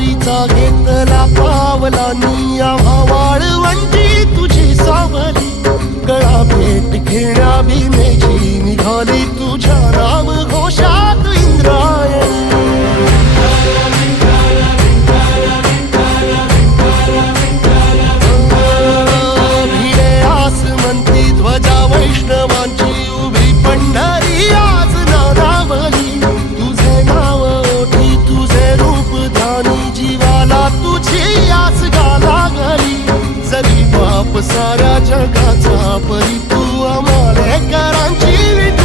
वारीचा घेतला पावलांनी आम्हा वाळवंटी तुझी सावली गळा भेट घेण्या भीमेची निघाली तुझ्या नाम घोषात इंद्रायणी भिडे आसमंती ध्वजा वैष्णवांची उभी पंढरी आज नानावली तुझे नाव ओठी तुझे रूप ध्यानी जीवाला तुझी आस लागली जरी बाप साऱ्या जगाचा परी तू आम्हाले करांची